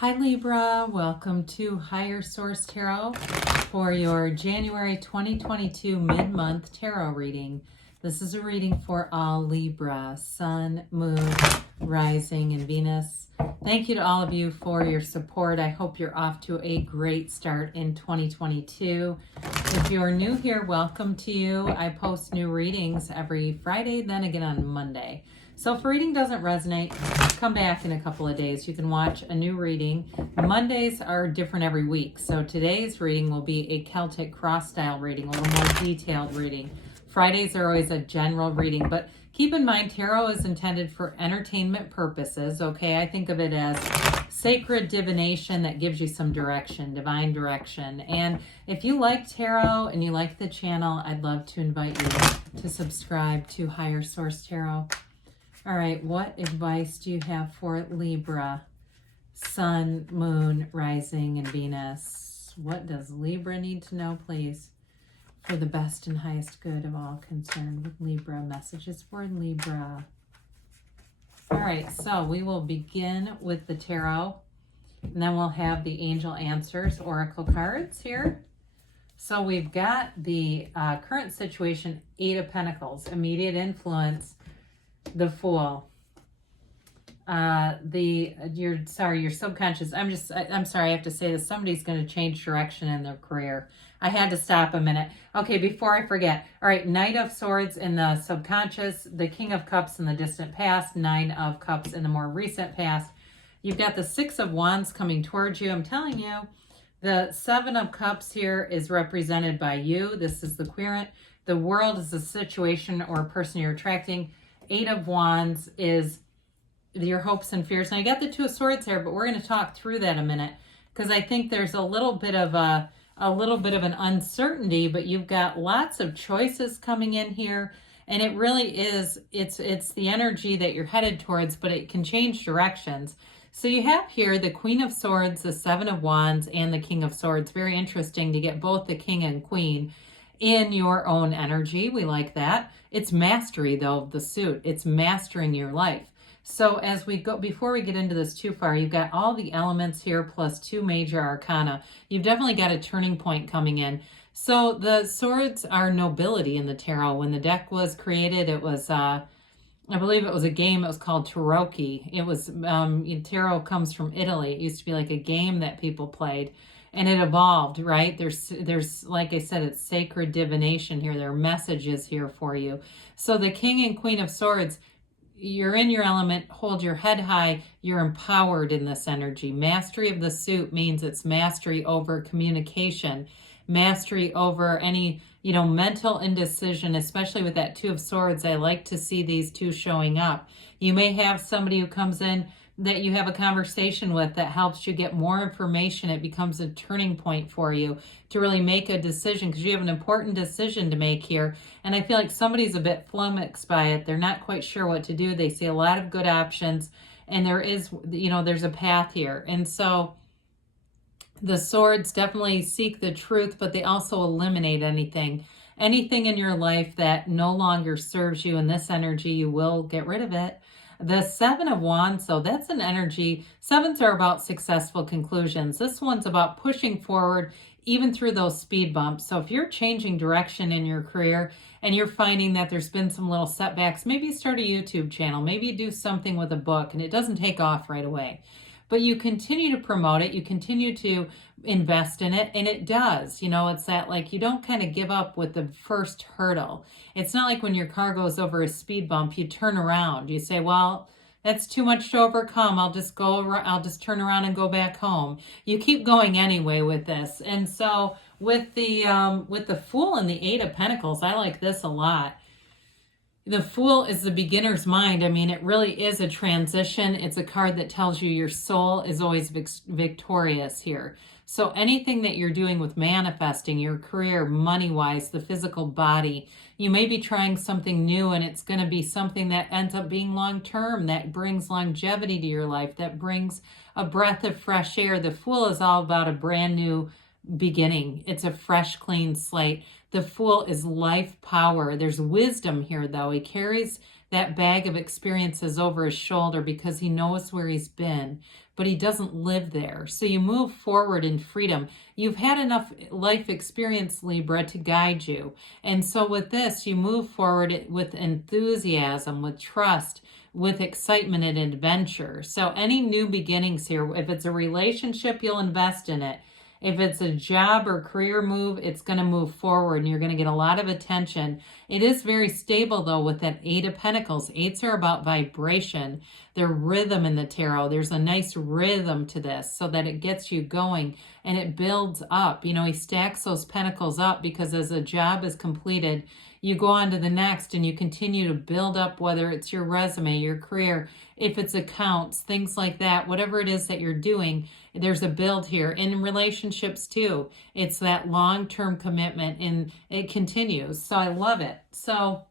Hi Libra, welcome to Higher Source Tarot for your January 2022 mid-month tarot reading. This is a reading for all Libra, Sun, Moon, Rising, and Venus. Thank you to all of you for your support. I hope you're off to a great start in 2022. If you're new here, welcome to you. I post new readings every Friday, then again on Monday. So if a reading doesn't resonate, come back in a couple of days. You can watch a new reading. Mondays are different every week. So today's reading will be a Celtic cross style reading, a little more detailed reading. Fridays are always a general reading, but keep in mind tarot is intended for entertainment purposes, okay? I think of it as sacred divination that gives you some direction, divine direction. And if you like tarot and you like the channel, I'd love to invite you to subscribe to Higher Source Tarot. All right, what advice do you have for Libra, Sun, Moon, Rising, and Venus? What does Libra need to know, please, for the best and highest good of all concerned with Libra? Messages for Libra. All right, so we will begin with the tarot, and then we'll have the angel answers, oracle cards here. So we've got the current situation, Eight of Pentacles, immediate influence, the Fool, your subconscious. I'm sorry, I have to say this. Somebody's going to change direction in their career. I had to stop a minute. Okay, before I forget. All right, Knight of Swords in the subconscious, the King of Cups in the distant past, Nine of Cups in the more recent past. You've got the Six of Wands coming towards you. I'm telling you, the Seven of Cups here is represented by you. This is the querent. The World is a situation or a person you're attracting. Eight of Wands is your hopes and fears. Now, I got the Two of Swords here, but we're going to talk through that a minute because I think there's a little bit of an uncertainty, but you've got lots of choices coming in here, and it really is, it's the energy that you're headed towards, but it can change directions. So you have here the Queen of Swords, the Seven of Wands, and the King of Swords. Very interesting to get both the King and Queen in your own energy. We like that. It's mastery, though, of the suit. It's mastering your life. So as we go, before we get into this too far, you've got all the elements here plus two major arcana. You've definitely got a turning point coming in. So the swords are nobility in the tarot. When the deck was created, it was, I believe it was a game. It was called Tarocchi. It was, tarot comes from Italy. It used to be like a game that people played. And it evolved, right? There's, like I said, it's sacred divination here. There are messages here for you. So the King and Queen of Swords, you're in your element, hold your head high, you're empowered in this energy. Mastery of the suit means it's mastery over communication, mastery over any, mental indecision, especially with that Two of Swords. I like to see these two showing up. You may have somebody who comes in that you have a conversation with that helps you get more information. It becomes a turning point for you to really make a decision because you have an important decision to make here. And I feel like somebody's a bit flummoxed by it. They're not quite sure what to do. They see a lot of good options and there is, there's a path here. And so the swords definitely seek the truth, but they also eliminate anything in your life that no longer serves you. In this energy, you will get rid of it. The Seven of Wands, so that's an energy. Sevens are about successful conclusions. This one's about pushing forward even through those speed bumps. So if you're changing direction in your career and you're finding that there's been some little setbacks, maybe start a YouTube channel, maybe do something with a book and it doesn't take off right away. But you continue to promote it, you continue to invest in it, and it does. It's that like you don't kind of give up with the first hurdle. It's not like when your car goes over a speed bump, you turn around. You say, well, that's too much to overcome. I'll just turn around and go back home. You keep going anyway with this. And so with the Fool and the Eight of Pentacles, I like this a lot. The Fool is the beginner's mind. I mean, it really is a transition. It's a card that tells you your soul is always victorious here. So anything that you're doing with manifesting, your career, money-wise, the physical body, you may be trying something new and it's going to be something that ends up being long-term, that brings longevity to your life, that brings a breath of fresh air. The Fool is all about a brand new beginning. It's a fresh, clean slate. The Fool is life power. There's wisdom here, though. He carries that bag of experiences over his shoulder because he knows where he's been. but he doesn't live there. So you move forward in freedom. You've had enough life experience, Libra, to guide you. And so with this, you move forward with enthusiasm, with trust, with excitement and adventure. So any new beginnings here, if it's a relationship, you'll invest in it. If it's a job or career move, it's going to move forward and you're going to get a lot of attention. It is very stable though with that Eight of Pentacles. Eights are about vibration. They're rhythm in the tarot. There's a nice rhythm to this so that it gets you going and it builds up. You know, he stacks those pentacles up because as a job is completed, you go on to the next and you continue to build up, whether it's your resume, your career, if it's accounts, things like that, whatever it is that you're doing, there's a build here. In relationships too, it's that long-term commitment and it continues. So I love it. So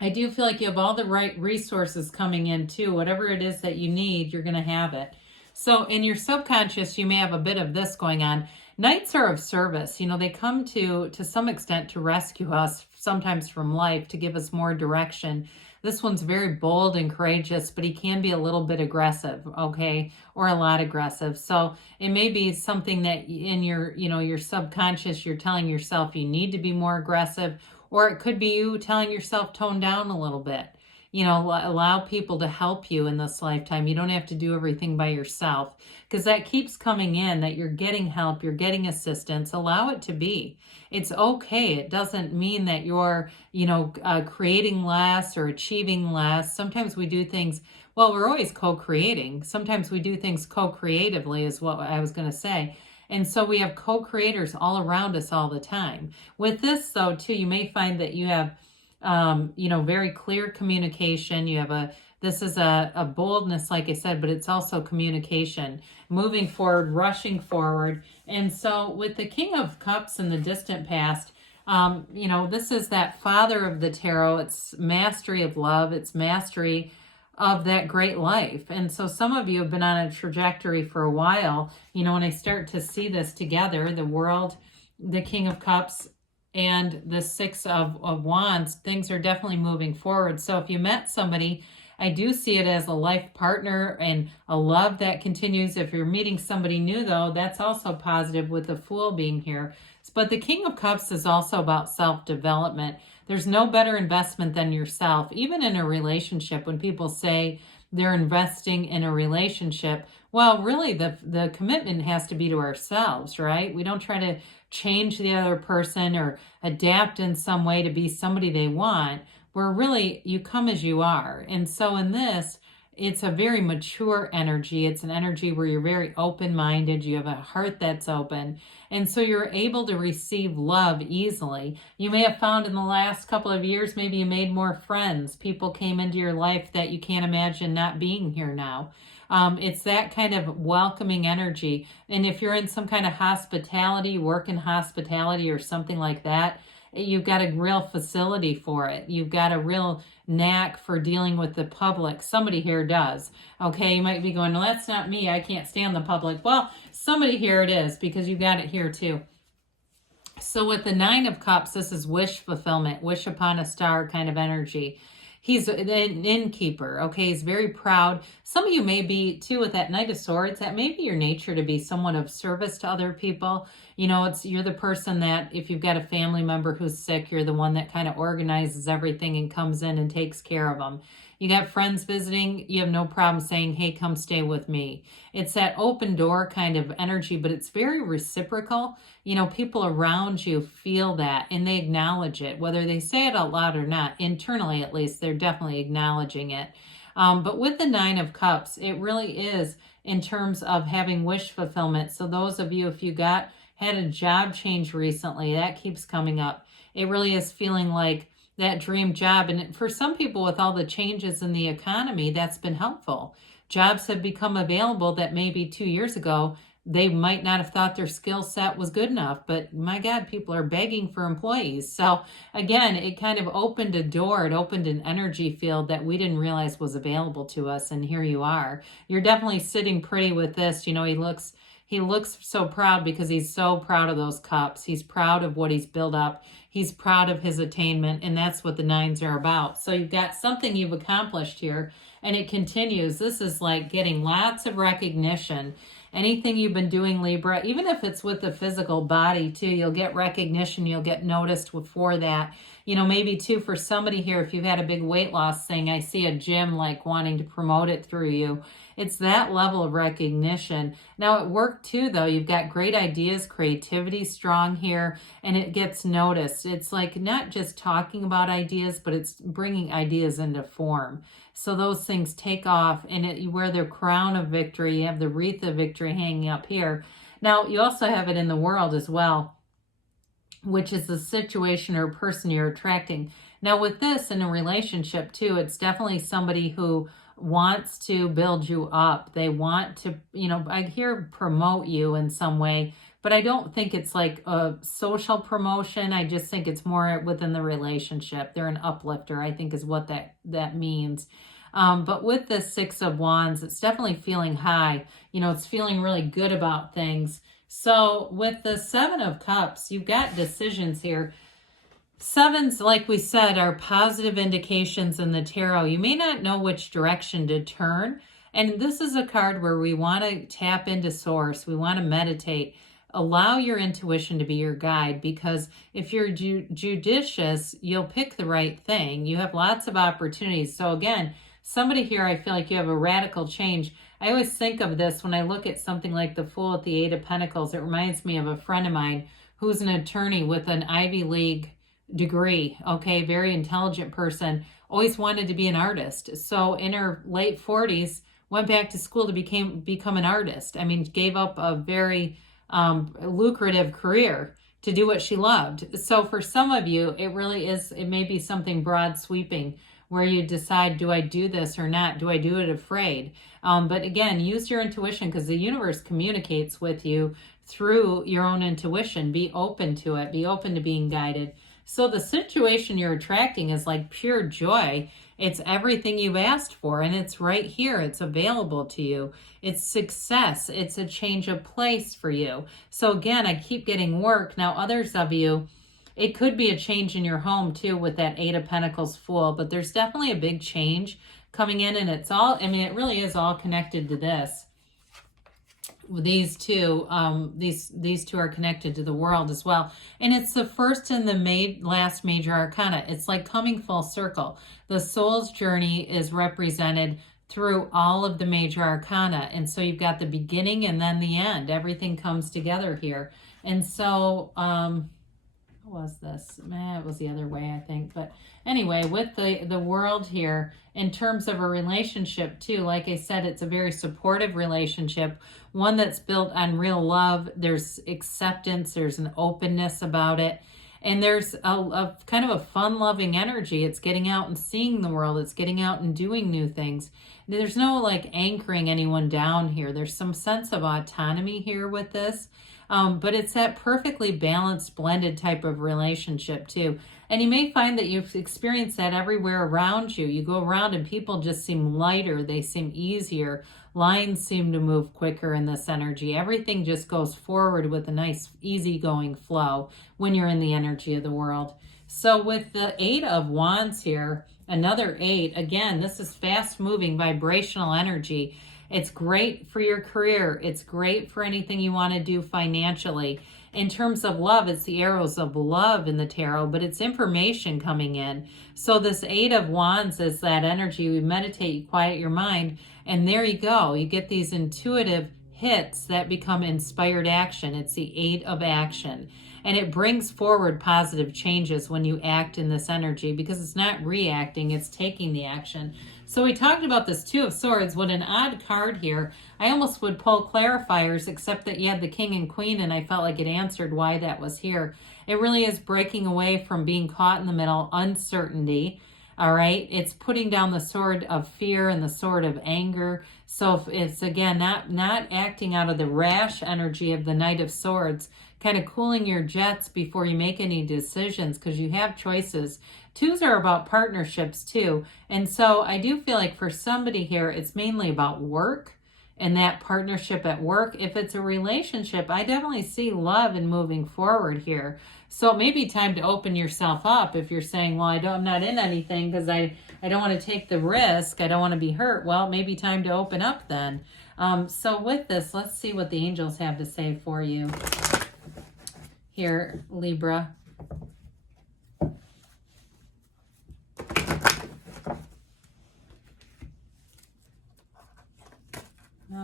I do feel like you have all the right resources coming in too. Whatever it is that you need, you're going to have it. So in your subconscious, you may have a bit of this going on. Knights are of service. You know, they come to some extent to rescue us, sometimes from life, to give us more direction. This one's very bold and courageous, but he can be a little bit aggressive, okay, or a lot aggressive. So it may be something that in your, you know, your subconscious, you're telling yourself you need to be more aggressive, or it could be you telling yourself tone down a little bit. You know, allow people to help you in this lifetime. You don't have to do everything by yourself, because that keeps coming in, that you're getting help, you're getting assistance. Allow it to be. It's okay. It doesn't mean that you're, you know, creating less or achieving less. Sometimes we do things, well, we're always co-creating. Sometimes we do things co-creatively is what I was going to say. And so we have co-creators all around us all the time. With this, though, too, you may find that you have you know, very clear communication. You have this is a boldness, like I said, but it's also communication, moving forward, rushing forward. And so with the King of Cups in the distant past, you know, this is that father of the tarot. It's mastery of love. It's mastery of that great life. And so some of you have been on a trajectory for a while. You know, when I start to see this together, the world, the King of Cups, and the Six of Wands, things are definitely moving forward. So if you met somebody, I do see it as a life partner and a love that continues. If you're meeting somebody new, though, that's also positive with the Fool being here. But the King of Cups is also about self-development. There's no better investment than yourself. Even in a relationship, when people say they're investing in a relationship, well, really the commitment has to be to ourselves, right? We don't try to change the other person or adapt in some way to be somebody they want. Where really you come as you are. And so in this, it's a very mature energy. It's an energy where you're very open-minded. You have a heart that's open. And so you're able to receive love easily. You may have found in the last couple of years, maybe you made more friends. People came into your life that you can't imagine not being here now. It's that kind of welcoming energy. And if you're in some kind of hospitality, work in hospitality or something like that, you've got a real facility for it. You've got a real knack for dealing with the public. Somebody here does. Okay, you might be going, well, that's not me. I can't stand the public. Well, somebody here it is, because you got it here too. So with the Nine of Cups, this is wish fulfillment, wish upon a star kind of energy. He's an innkeeper, okay? He's very proud. Some of you may be, too, with that Knight of Swords, that may be your nature to be somewhat of service to other people. You know, you're the person that, if you've got a family member who's sick, you're the one that kind of organizes everything and comes in and takes care of them. You got friends visiting, you have no problem saying, hey, come stay with me. It's that open door kind of energy, but it's very reciprocal. You know, people around you feel that and they acknowledge it, whether they say it out loud or not. Internally, at least, they're definitely acknowledging it. But with the Nine of Cups, it really is in terms of having wish fulfillment. So those of you, if you had a job change recently, that keeps coming up. It really is feeling like that dream job. And for some people, with all the changes in the economy, that's been helpful. Jobs have become available that maybe 2 years ago, they might not have thought their skill set was good enough, but my God, people are begging for employees. So again, it kind of opened a door. It opened an energy field that we didn't realize was available to us. And here you are. You're definitely sitting pretty with this. You know, he looks so proud because he's so proud of those cups. He's proud of what he's built up. He's proud of his attainment, and that's what the nines are about. So you've got something you've accomplished here. and it continues. This is like getting lots of recognition. Anything you've been doing, Libra, even if it's with the physical body too, you'll get recognition, you'll get noticed for that. Maybe too, for somebody here, if you've had a big weight loss thing, I see a gym like wanting to promote it through you. It's that level of recognition. Now at work too, though, you've got great ideas, creativity strong here, and it gets noticed. It's like not just talking about ideas, but it's bringing ideas into form. So those things take off, and you wear the crown of victory. You have the wreath of victory hanging up here. Now, you also have it in the world as well, which is the situation or person you're attracting. Now, with this in a relationship too, it's definitely somebody who wants to build you up. They want to, I hear promote you in some way, but I don't think it's like a social promotion. I just think it's more within the relationship. They're an uplifter, I think is what that means. But with the Six of Wands, it's definitely feeling high. It's feeling really good about things. So with the Seven of Cups, you've got decisions here. Sevens, like we said, are positive indications in the tarot. You may not know which direction to turn. And this is a card where we want to tap into source. We want to meditate. Allow your intuition to be your guide, because if you're judicious, you'll pick the right thing. You have lots of opportunities. So again, somebody here, I feel like you have a radical change. I always think of this when I look at something like the Fool at the Eight of Pentacles. It reminds me of a friend of mine who's an attorney with an Ivy League degree, okay, very intelligent person, always wanted to be an artist. So in her late 40s, went back to school to become an artist. I mean, gave up a very lucrative career to do what she loved. So for some of you, it really is, it may be something broad sweeping where you decide, do I do this or not? Do I do it afraid? But again, use your intuition, because the universe communicates with you through your own intuition. Be open to it. Be open to being guided. So the situation you're attracting is like pure joy. It's everything you've asked for, and it's right here. It's available to you. It's success. It's a change of place for you. So again, I keep getting work. Now, others of you, it could be a change in your home too with that Eight of Pentacles Fool, but there's definitely a big change coming in, and it's all, I mean, it really is all connected to this. These two, these two are connected to the world as well. And it's the first and the last major arcana. It's like coming full circle. The soul's journey is represented through all of the major arcana. And so you've got the beginning and then the end. Everything comes together here. And so, what was this? It was the other way, I think. But anyway, with the world here, in terms of a relationship too, like I said, it's a very supportive relationship, one that's built on real love. There's acceptance, there's an openness about it, and there's a kind of a fun-loving energy. It's getting out and seeing the world. It's getting out and doing new things. There's no like anchoring anyone down here. There's some sense of autonomy here with this. But it's that perfectly balanced, blended type of relationship too. And you may find that you've experienced that everywhere around you. You go around and people just seem lighter. They seem easier. Lines seem to move quicker in this energy. Everything just goes forward with a nice, easygoing flow when you're in the energy of the world. So with the Eight of Wands here, another eight, again, this is fast-moving vibrational energy. It's great for your career. It's great for anything you want to do financially. In terms of love, it's the arrows of love in the tarot, but it's information coming in. So this Eight of Wands is that energy. You meditate, you quiet your mind, and there you go. You get these intuitive hits that become inspired action. It's the Eight of Action. And it brings forward positive changes when you act in this energy, because it's not reacting, it's taking the action. So we talked about this Two of Swords. What an odd card here. I almost would pull clarifiers, except that you had the King and Queen, and I felt like it answered why that was here. It really is breaking away from being caught in the middle, uncertainty. All right, it's putting down the sword of fear and the sword of anger. So it's, again, not acting out of the rash energy of the Knight of Swords, kind of cooling your jets before you make any decisions, because you have choices. Twos are about partnerships too. And so I do feel like for somebody here, it's mainly about work and that partnership at work. If it's a relationship, I definitely see love and moving forward here. So it may be time to open yourself up if you're saying, well, I'm not in anything because I I don't want to take the risk. I don't want to be hurt. Well, maybe time to open up then. So with this, let's see what the angels have to say for you here, Libra.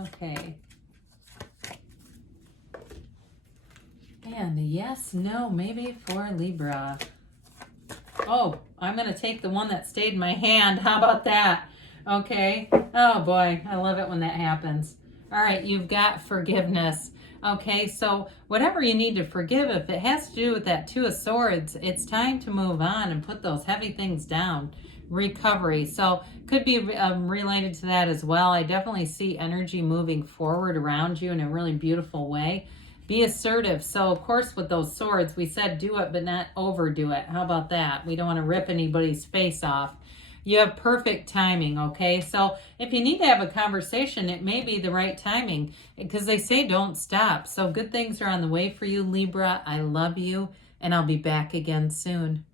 Okay. And yes, no, maybe for Libra. Oh, I'm going to take the one that stayed in my hand. How about that? Okay. Oh, boy. I love it when that happens. All right. You've got forgiveness. Okay. So whatever you need to forgive, if it has to do with that Two of Swords, it's time to move on and put those heavy things down. Recovery. So could be related to that as well. I definitely see energy moving forward around you in a really beautiful way. Be assertive. So, of course, with those swords, we said do it, but not overdo it. How about that? We don't want to rip anybody's face off. You have perfect timing, okay? So, if you need to have a conversation, it may be the right timing because they say don't stop. So, good things are on the way for you, Libra. I love you, and I'll be back again soon.